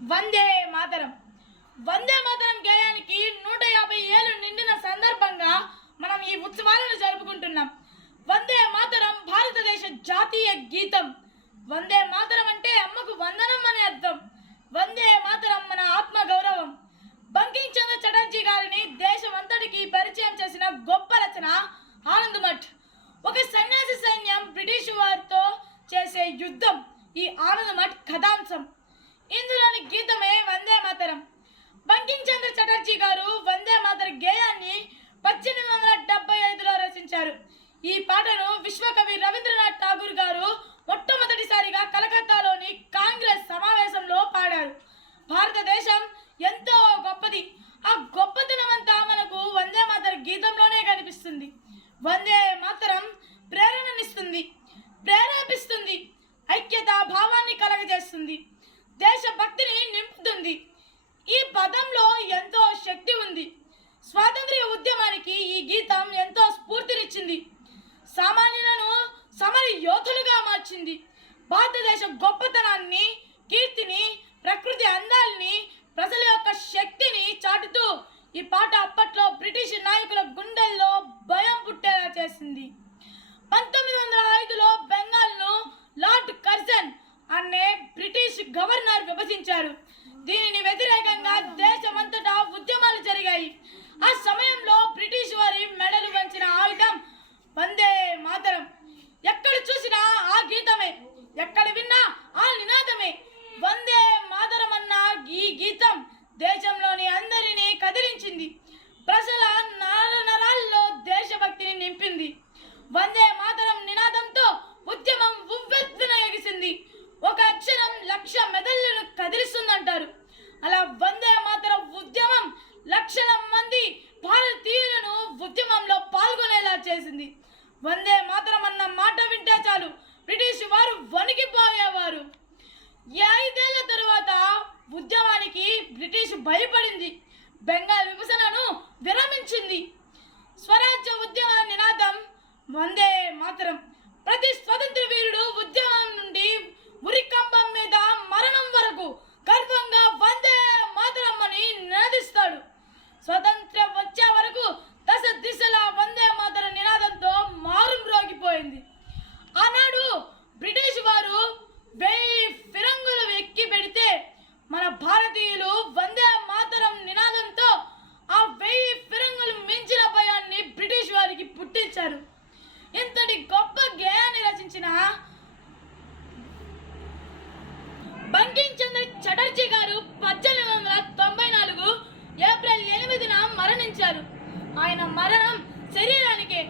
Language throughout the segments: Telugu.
వందే మాతరం. వందే మాతరం గేయానికి నూట యాభై ఏళ్ళు నిండిన సందర్భంగా మనం ఈ ఉత్సవాలను జరుపుకుంటున్నాం. వందే మాతరం భారతదేశ జాతీయ గీతం. వందే మాతరం అంటే అమ్మకు వందనం అనే అర్థం. వందే మాతరం మన ఆత్మ గౌరవం. బంకించంద్ర చటర్జీ గారిని దేశం అంతటికి పరిచయం చేసిన గొప్ప రచన ఆనందమఠ్ ఒక సన్యాసి సైన్యం బ్రిటిష్ వారితో చేసే యుద్ధం ఈ ఆనందమఠ్ కథాంశం. ఇందు గీతమే వందే మాతరం బంకిం చంద్ర చటర్జీ గారు వందే మాతర గేయాన్ని పద్దెనిమిది వందల డెబ్బై ఐదులో రచించారు. ఈ పాటను విశ్వకవి రవీంద్రనాథ్ ఠాగూర్ గారు మొట్టమొదటిసారిగా కలకత్తాలోని కాంగ్రెస్ సమావేశంలో పాడారు. భారతదేశం ఎంతో గొప్పది. ఆ గొప్పతనం అంతా మనకు వందే మాతర గీతంలోనే కనిపిస్తుంది. వందే మాతరం ప్రేరణనిస్తుంది ప్రేరేపిస్తుంది ఐక్యత భావాన్ని కలగజేస్తుంది. దేశభక్తిని నింపుతుంది. ఈ పదంలో చేసింది. భారతదేశం గొప్పతనాన్ని కీర్తిని ప్రకృతి అందాల్ని ప్రజల యొక్క శక్తిని చాటుతూ ఈ పాట అప్పట్లో బ్రిటిష్ నాయకుల గుండెల్లో భయం పుట్టేలా చేసింది. పంతొమ్మిది వందల ఐదులో బెంగాల్ను లార్డ్ కర్జన్ అనే బ్రిటిష్ గవర్నర్ విభజించారు దీనిని వ్యతిరేకంగా దేశమంతటా ఉద్యమాలు జరిగాయి ఆ సమయంలో బ్రిటిష్ వారి మెడలు వంచిన ఆయుధం వందే మాతరం ఎక్కడ చూసినా ఆ గీతమే ఎక్కడ విన్నా ఆ నినాదమే వందే మాతరం అన్న ఈ గీతం దేశంలోని అందరినీ కదిలించింది. ప్రజల నరనరాల్లో దేశభక్తిని నింపింది. వందే మాతరం నినాదంతో ఉద్యమం ఉవ్వెత్తున ఎగిసింది. ఒక అక్షరం లక్ష మెదళ్ళను కదిలిస్తుందంటారు. అలా వందే మాతరం ఉద్యమం లక్షల మంది భారతీయులను ఉద్యమంలో పాల్గొనేలా చేసింది. వందే మాతరం అన్న మాట వింటే చాలు. బ్రిటిష్ వారు వణికిపోయేవారు. ఐదేళ్ళ తరువాత భయపడింది. బెంగాల్ విభజనను విరమించింది. స్వరాజ్య ఉద్యమ నినాదం వందే మాతరం. ప్రతి స్వతంత్ర వీరుడు ఉద్యమం నుండి ఉరికంబం మీద మరణం వరకు గర్వంగా వందే మాతరం అని నినదిస్తాడు. స్వతంత్రం వచ్చే వరకు దశ దిశల వందే మాతరం నినాదంతో మారుమ్రోగిపోయింది. ఆనాడు బ్రిటిష్ వారు వెయ్యి ఫిరంగులు ఎక్కి పెడితే మన భారతీయ వందే మాతరం నినాదంతో ఆ వెయ్యి ఫిరంగులు మించిన భయాన్ని బ్రిటిష్ వారికి పుట్టించారు ఇంతటి గొప్ప గేయాన్ని రచించిన బంకిం చంద్ర చటర్జీ గారు పద్దెనిమిది వందల తొంభై నాలుగు ఏప్రిల్ ఎనిమిదిన మరణించారు. ఆయన మరణం శరీరానికే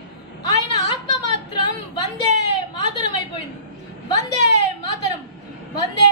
ఆయన ఆత్మ మాత్రం వందే మాతరం అయిపోయింది వందే మాతరం. వందే